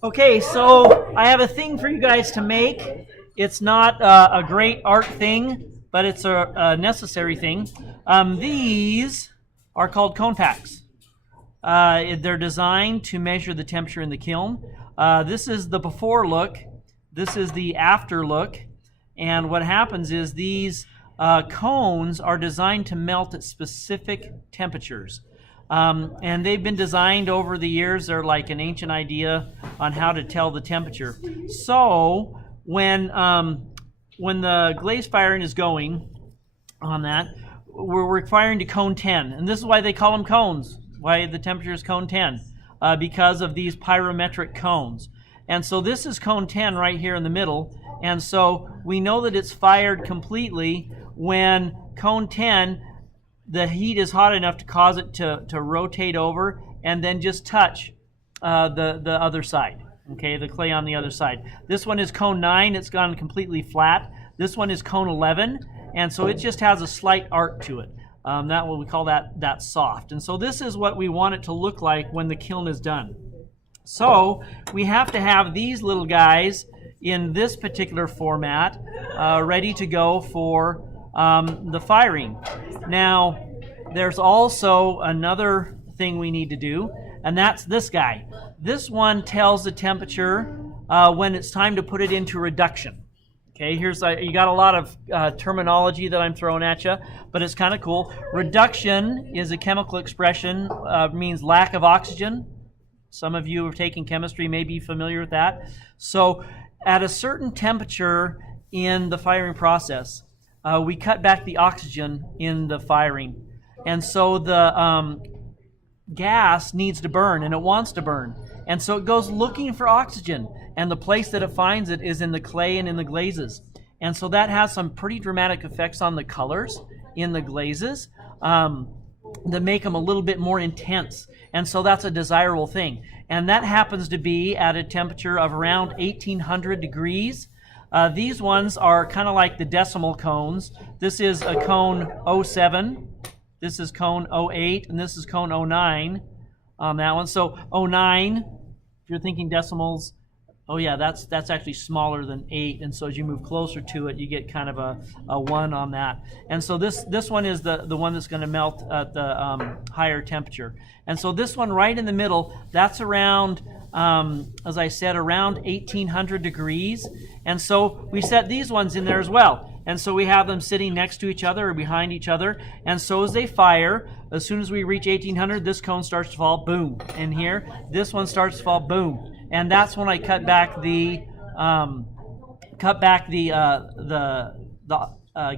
Okay, so I have a thing for you guys to make. It's not a great art thing, but it's a necessary thing. These are called cone packs. They're designed to measure the temperature in the kiln. This is the before look. This is the after look. And what happens is these cones are designed to melt at specific temperatures. And they've been designed over the years. They're like an ancient idea on how to tell the temperature. So when the glaze firing is going on that, we're firing to cone 10. And this is why they call them cones, why the temperature is cone 10, because of these pyrometric cones. And so this is cone 10 right here in the middle. And so we know that it's fired completely when cone 10, the heat is hot enough to cause it to rotate over and then just touch the other side, okay, the clay on the other side. This one is cone 9. It's gone completely flat. This one is cone 11, and so it just has a slight arc to it. That what we call that soft. And so this is what we want it to look like when the kiln is done. So we have to have these little guys in this particular format ready to go for the firing. Now, there's also another thing we need to do, and that's this guy. This one tells the temperature when it's time to put it into reduction. Okay, here's you got a lot of terminology that I'm throwing at you, but it's kind of cool. Reduction is a chemical expression, means lack of oxygen. Some of you who are taking chemistry may be familiar with that. So at a certain temperature in the firing process, we cut back the oxygen in the firing. And so the gas needs to burn, and it wants to burn. And so it goes looking for oxygen, and the place that it finds it is in the clay and in the glazes. And so that has some pretty dramatic effects on the colors in the glazes that make them a little bit more intense. And so that's a desirable thing. And that happens to be at a temperature of around 1800 degrees. These ones are kind of like the decimal cones. This is a cone 07, this is cone 08, and this is cone 09 on that one. So 09, if you're thinking decimals, oh yeah, that's actually smaller than 8, and so as you move closer to it, you get kind of a 1 on that. And so this one is the one that's going to melt at the higher temperature. And so this one right in the middle, that's around, as I said, around 1800 degrees. And so we set these ones in there as well. And so we have them sitting next to each other or behind each other. And so as they fire, as soon as we reach 1800, this cone starts to fall, boom. And here, this one starts to fall, boom. And that's when I cut back the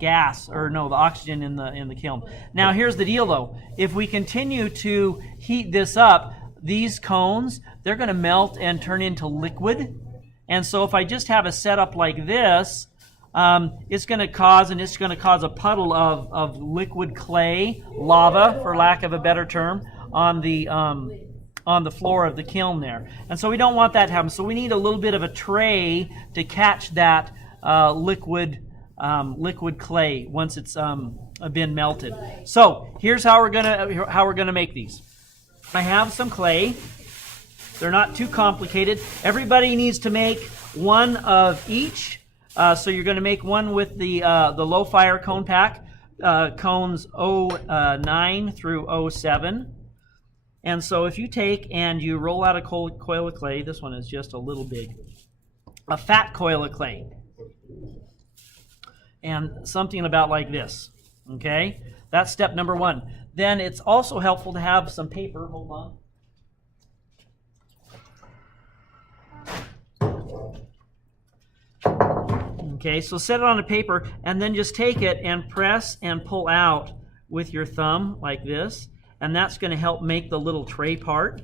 gas, or no, the oxygen in the kiln. Now here's the deal though. If we continue to heat this up, these cones, they're going to melt and turn into liquid. And so if I just have a setup like this, it's going to cause a puddle of liquid clay, lava, for lack of a better term, on the floor of the kiln there. And so we don't want that to happen. So we need a little bit of a tray to catch that liquid clay once it's been melted. So here's how we're gonna make these. I have some clay. They're not too complicated. Everybody needs to make one of each. So you're going to make one with the low fire cone pack, cones 09 through 07. And so if you take and you roll out a coil of clay, this one is just a little big, a fat coil of clay, and something about like this, okay? That's step number one. Then it's also helpful to have some paper. Hold on. Okay, so set it on a paper and then just take it and press and pull out with your thumb like this, and that's going to help make the little tray part.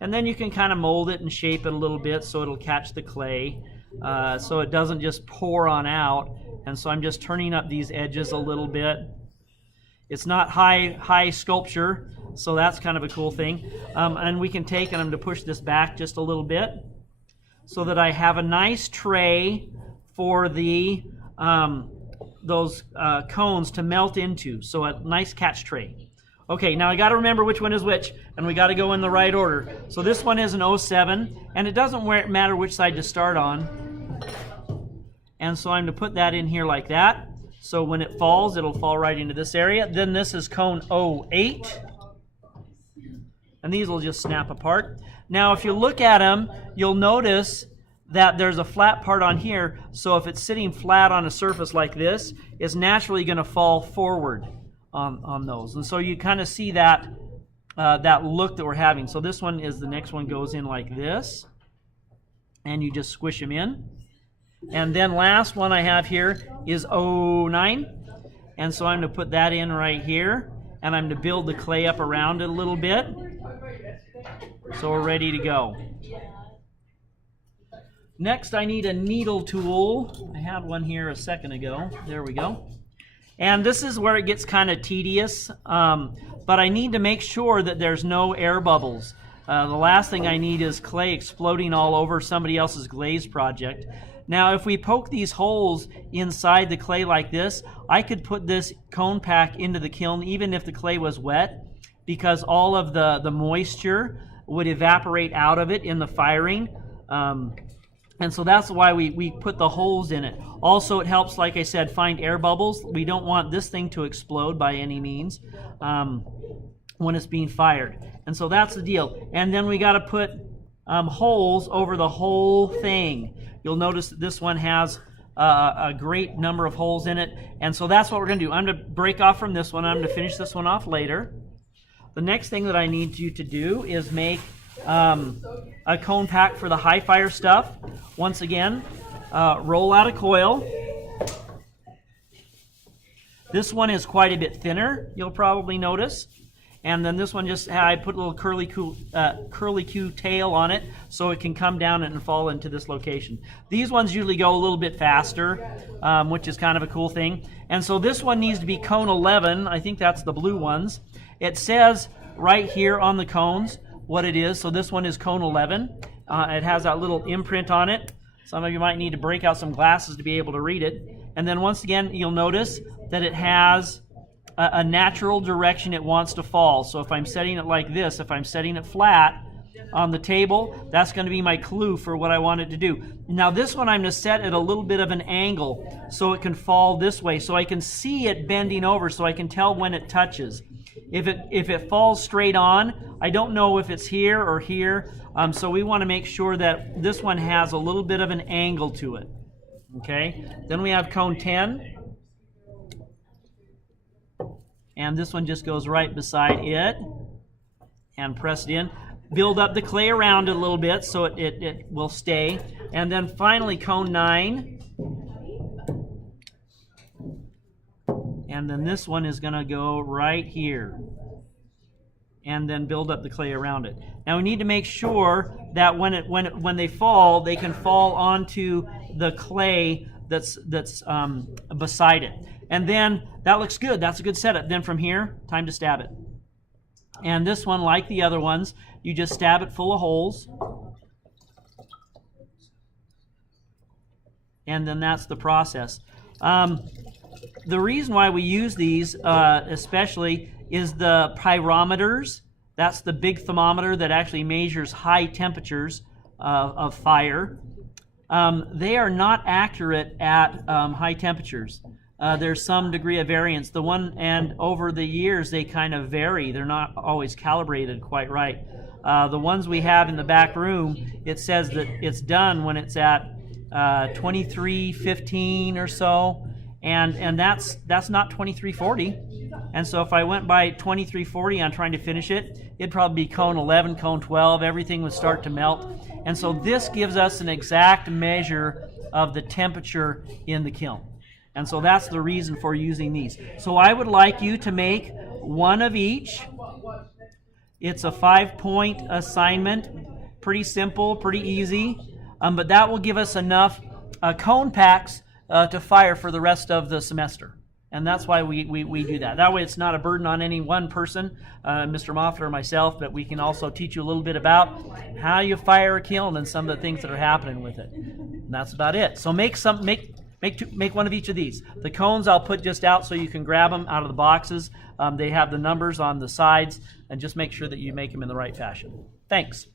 And then you can kind of mold it and shape it a little bit so it'll catch the clay, so it doesn't just pour on out. And so I'm just turning up these edges a little bit. It's not high sculpture, so that's kind of a cool thing. And we can take, and I'm going to push this back just a little bit so that I have a nice tray for the those cones to melt into, so a nice catch tray. Okay, now I got to remember which one is which, and we got to go in the right order. So this one is an 07, and it doesn't matter which side to start on. And so I'm going to put that in here like that. So when it falls, it'll fall right into this area. Then this is cone 08. And these will just snap apart. Now if you look at them, you'll notice that there's a flat part on here. So if it's sitting flat on a surface like this, it's naturally going to fall forward on those. And so you kind of see that that look that we're having. So this one is, the next one goes in like this. And you just squish them in. And then last one I have here is 09. And so I'm going to put that in right here. And I'm going to build the clay up around it a little bit. So we're ready to go. Next I need a needle tool. I had one here a second ago. There we go. And this is where it gets kind of tedious. But I need to make sure that there's no air bubbles. The last thing I need is clay exploding all over somebody else's glaze project. Now if we poke these holes inside the clay like this, I could put this cone pack into the kiln even if the clay was wet, because all of the moisture would evaporate out of it in the firing. And so that's why we put the holes in it. Also, it helps, like I said, find air bubbles. We don't want this thing to explode by any means when it's being fired. And so that's the deal. And then we got to put holes over the whole thing. You'll notice that this one has a great number of holes in it. And so that's what we're going to do. I'm going to break off from this one. I'm going to finish this one off later. The next thing that I need you to do is make a cone pack for the high fire stuff. Once again, roll out a coil. This one is quite a bit thinner, you'll probably notice. And then this one just, I put a little curly-Q tail on it so it can come down and fall into this location. These ones usually go a little bit faster, which is kind of a cool thing. And so this one needs to be cone 11. I think that's the blue ones. It says right here on the cones what it is. So this one is cone 11. It has that little imprint on it. Some of you might need to break out some glasses to be able to read it. And then once again, you'll notice that it has a natural direction it wants to fall. So if I'm setting it like this, if I'm setting it flat on the table, that's going to be my clue for what I want it to do. Now this one I'm going to set at a little bit of an angle so it can fall this way, so I can see it bending over, so I can tell when it touches. If it falls straight on, I don't know if it's here or here, so we want to make sure that this one has a little bit of an angle to it. Okay, then we have cone 10. And this one just goes right beside it and press it in. Build up the clay around it a little bit so it will stay. And then finally cone 9. And then this one is going to go right here. And then build up the clay around it. Now we need to make sure that when they fall, they can fall onto the clay that's beside it. And then that looks good. That's a good setup. Then from here, time to stab it. And this one, like the other ones, you just stab it full of holes. And then that's the process. The reason why we use these especially is the pyrometers. That's the big thermometer that actually measures high temperatures of fire. They are not accurate at high temperatures. There's some degree of variance. And over the years they kind of vary. They're not always calibrated quite right. The ones we have in the back room, it says that it's done when it's at 2315 or so, and that's not 2340. And so if I went by 2340 on trying to finish it, it'd probably be cone 11, cone 12. Everything would start to melt. And so this gives us an exact measure of the temperature in the kiln. And so that's the reason for using these. So I would like you to make one of each. It's a 5-point assignment. Pretty simple, pretty easy. But that will give us enough cone packs to fire for the rest of the semester. And that's why we do that. That way it's not a burden on any one person, Mr. Moffat or myself, but we can also teach you a little bit about how you fire a kiln and some of the things that are happening with it. And that's about it. So make Make one of each of these. The cones I'll put just out so you can grab them out of the boxes. They have the numbers on the sides, and just make sure that you make them in the right fashion. Thanks.